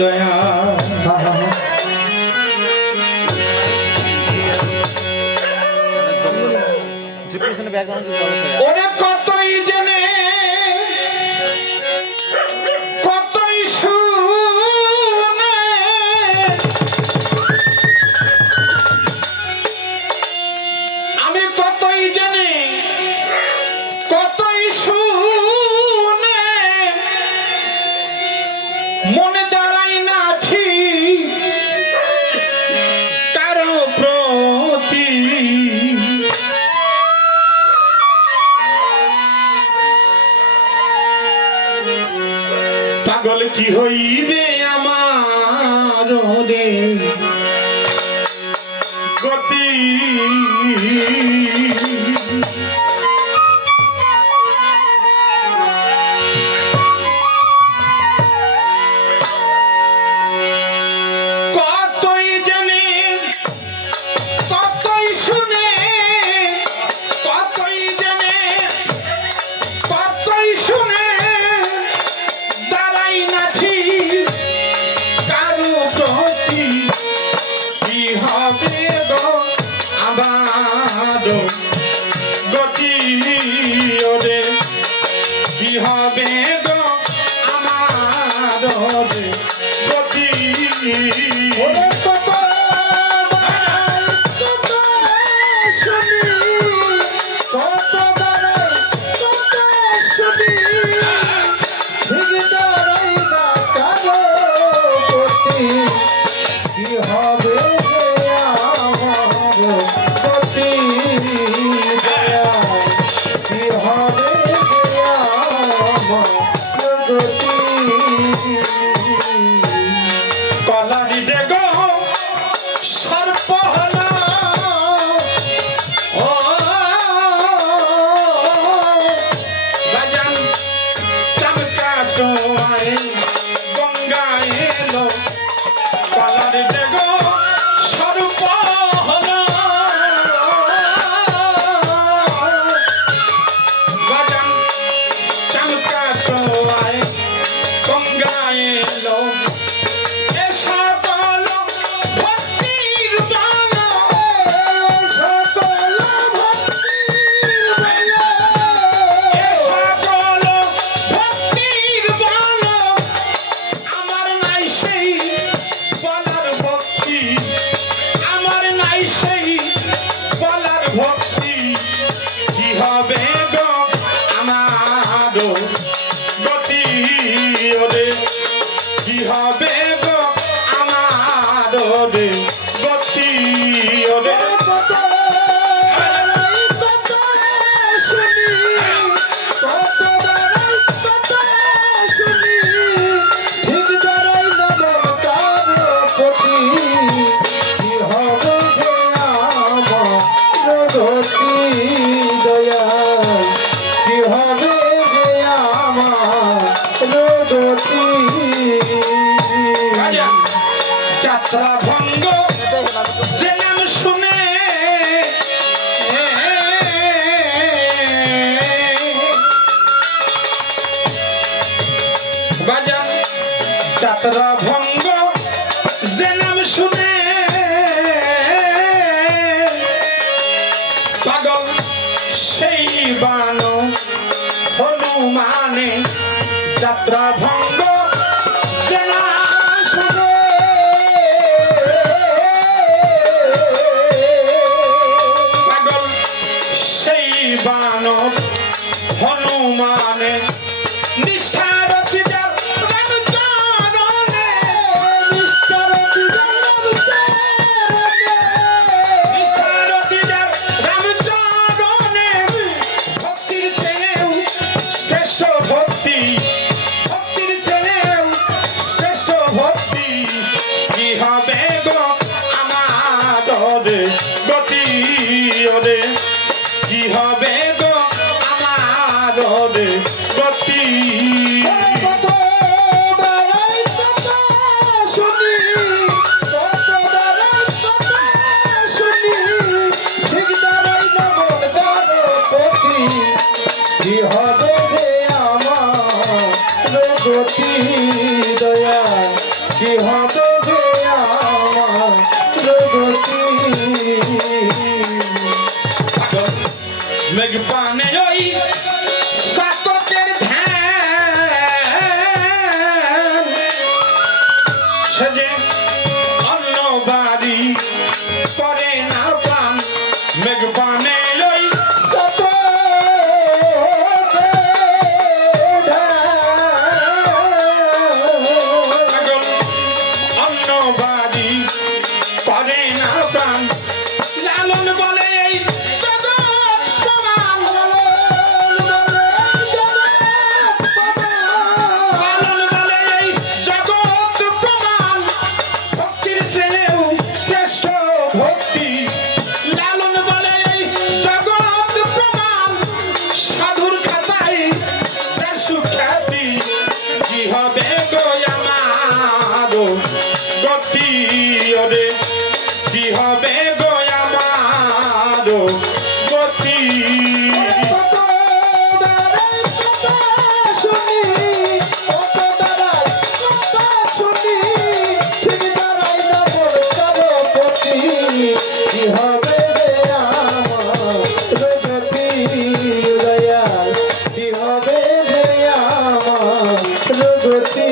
দয়া ওরে কতই জেনে কতই শুনে আমি কতই জেনে কতই শুনে মনে দাঁড়াই না ঠিক কারো প্রতি পাগল কি হইবে আমার রে গতি কতই জানে কতই শুনে কতই জানে কতই শুনে দাঁড়াই না ঠিক কারো প্রতি কি হবে গো আবার গতি ওরে কি হবে গো আমার গতি ওরে কত শুনি কত কত শুনি ঠিক দাঁড়াই না কারো প্রতি কি হবে যে আমার গতি কি হবে যে আমার গতি কলারি দেগো সর্প হলো ও রাজান চামকা তোয়ায় গঙ্গা এলো কলারি দেগো সর্প হলো রাজান চামকা তোয়ায় গঙ্গা এলো ভক্তি কি হবে গো আমার গতি ওরে কি হবে গো আমার গতি ওরে কত শুনি কত কত শুনি ঠিক দাঁড়াই না কারো প্রতি কি হবে যে আমার গতি দয়া কি হবে যে আমার গতি যাত্রা ভঙ্গ যে নাম শুনে বাজান যাত্রা ভঙ্গ যে নাম শুনে পাগল সেই বানো হনুমানে যাত্রা ভঙ্গ শুনে পাগল সেই বানো হনুমানে নিষ্ঠারতি যার রাম চরণে নিষ্ঠারতি যার রাম চরণে নিষ্ঠারতি যার রাম চরণে ভক্তির শ্রেষ্ঠ ভক্তি ভক্তির মেঘ পানে ওই সাতকের ধ্যান সেজে অন্য বাড়ি করে না প্রাণ মেঘ পানে ওই অন্য বাড়ি করে না প্রাণ লালন বলে এই জগৎ প্রমাণ লালন বলে এই জগৎ প্রমাণ ভক্তির শ্রেণেও শ্রেষ্ঠ ভক্তি লালন বলে এই জগৎ প্রমাণ সাধুর খাতায় তার সুখ্যাতি কি হবে গো আমার গতি ওরে কি হবে গো আমার গতি কি হবে যে আমার গতি দয়াল কি হবে যে আমার গতি